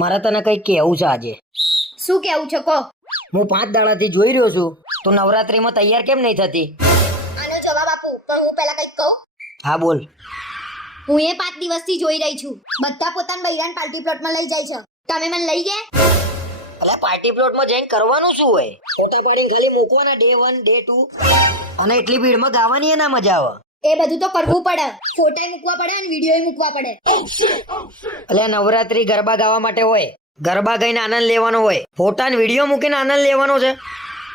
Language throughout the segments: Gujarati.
મારે તને કઈ કેવું છે આજે. શું કેવું છે કહો. હું 5 દાડાથી જોઈ રહ્યો છું તો નવરાત્રીમાં તૈયાર કેમ નહીં થતી? આનો જવાબ આપું પણ હું પહેલા કંઈક કહું. હા બોલ. હું એ 5 દિવસથી જોઈ રહી છું. બધા પોતાના બૈરાન પાર્ટી પ્લોટમાં લઈ જાય છે. તમે મને લઈ ગયા? એટલે પાર્ટી પ્લોટમાં જઈને કરવાનું શું હોય? ફોટા પાડીને ખાલી મૂકવાના ડે 1 ડે 2 અને એટલી ભીડમાં ગાવાની ના મજા આવે. એ બધું તો કરવું પડે. ફોટાય મૂકવા પડે અને વિડીયોય મૂકવા પડે. એટલે નવરાત્રી ગરબા ગાવા માટે હોય. ગરબા ગાઈને આનંદ લેવાનો હોય. ફોટા ને વિડીયો મૂકીને આનંદ લેવાનો છે.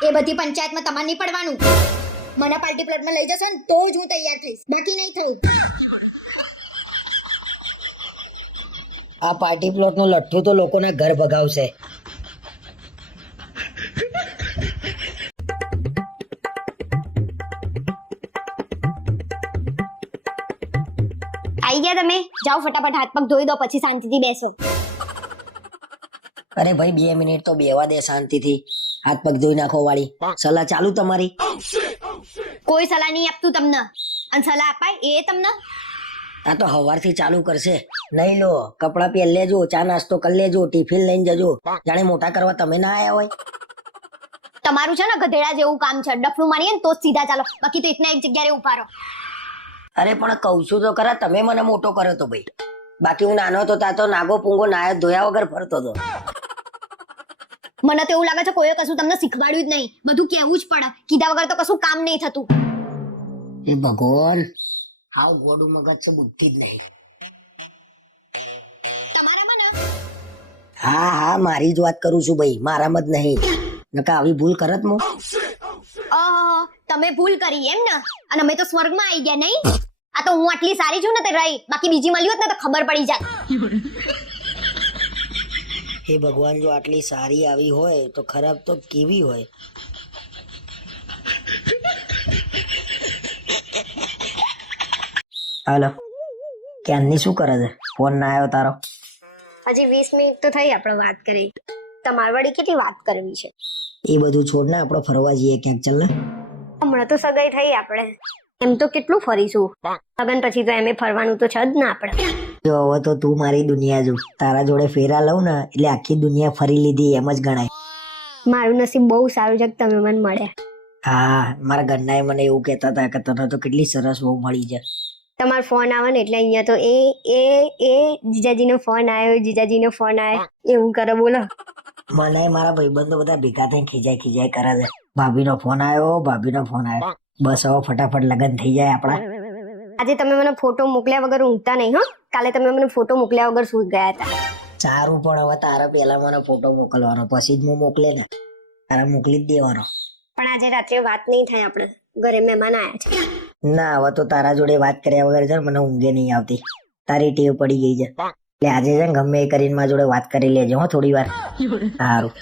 એ બધી પંચાયતમાં તમારે નહીં પડવાનું. મને પાર્ટી પ્લોટમાં લઈ જશો ને તો જ હું તૈયાર થઈશ, બાકી નહીં થયું. આ પાર્ટી પ્લોટનું લઠ્ઠું તો લોકોના ઘર ભગાવશે. આઈ ગયા તમે? જાઓ ફટાફટ હાથ પગ ધોઈ દો પછી શાંતિથી બેસો. અરે ભાઈ 2 મિનિટ તો બેવા દે શાંતિથી. હાથ પગ ધોઈ નાખો વાળી. સલાહ ચાલુ તમારી? કોઈ સલાહ નહીં આપતું તમને. અને સલાહ અપાય એ તમને? આ તો હવારથી ચાલુ કરશે. લઈ લો, કપડા પહેર લેજો, ચા નાસ્તો કરી લેજો, ટિફિન લઈને જજો. જાણે મોટા કરવા તમે ના આયા હોય. તમારું છે ને ગધેડા જેવું કામ છે. ડફલું મારીએ ને તો જ સીધા ચાલો, બાકી તો એકના એક જગ્યાએ ઉભા રહો. અરે પણ કહું છું તો ખરા, તમે મને મોટો કર્યો તો ભાઈ. બાકી હું નાનો હતો ત્યાં તો નાગો પૂંગો નાયા ધોયા વગર ફરતો હતો. મને તો એવું લાગે છે કોઈએ કશું તમને શીખવાડ્યું જ નહીં. બધું કહેવું જ પડે. કીધા વગર તો કશું કામ નહીં થતું. એ ભગવાન, હાવ ગોડું મગજ છે, બુદ્ધિ જ નહીં. તમારામાં ને હા હા, મારી જ વાત કરું છું ભાઈ, મારામાં જ નહીં. નકા આવી ભૂલ કરત મો. તમે ભૂલ કરી એમ ને? અને અમે તો સ્વર્ગમાં આવી ગયા નહીં? આ તો હું આટલી સારી છું ને તે રહી, બાકી બીજી મળી હોત ને તો ખબર પડી જાત. હે ભગવાન, જો આટલી સારી આવી હોય તો ખરાબ તો કેવી હોય? હાલો, ક્યાંની શું કરે છે? ફોન ના આવ્યો તારો? હજી 20 મિનિટ તો થઈ આપણે વાત કરી. તમાર વળી કેટલી વાત કરવી છે? એ બધું છોડ ને, આપણે ફરવા જઈએ ક્યાંક. ચાલ ને. હમણાં તો સગાઈ થઈ આપણે. એમ તો કેટલું ફરીશું. લગન પછી તો એમે ફરવાનું તો છે જ ને આપણે. જો હવે તો તું મારી દુનિયા જો. તારા જોડે ફેરા લઉં ને એટલે આખી દુનિયા ફરી લીધી એમ જ ગણાય. મારું નસીબ બહુ સારું છે કે તમે મને મળ્યા. હા, મારા ઘરના મને એવું કહેતા હતા કે તને તો કેટલી સરસ બહુ મળી છે. તમારો ફોન આવે ને એટલે અહીંયા તો એ જીજાજીનો ફોન આવ્યો, જીજાજીનો ફોન આવ્યો એવું કરે. બોલો, મને મારા ભાઈબંધો બધા ભેગા થઈને ખીજાય કરે છે. ભાભીનો ફોન આવ્યો, ભાભીનો ફોન આવ્યો. બસ હવે ફટાફટ લગન થઈ જાય આપણા. આજે તમે મને ફોટો મોકલ્યા વગર ઊંઘતા નહીં હો. કાલે તમે મને ફોટો મોકલ્યા વગર સૂઈ ગયા હતા. સારું, પણ હવે તારા પહેલા મને ફોટો મોકલવાનો, પછી જ હું મોકલે ને. તારા મોકલી જ દેવાનો. પણ આજે રાત્રે વાત નહીં થાય. આપણે ઘરે મહેમાન આવ્યા છે. ના, હવે તો તારા જોડે વાત કર્યા વગર છે ને મને ઊંઘે નહીં આવતી. તારી ટેવ પડી ગઈ છે એટલે આજે છે ને ગમે એ કરીને મારા જોડે વાત કરી લેજો હો થોડી વાર. સારું.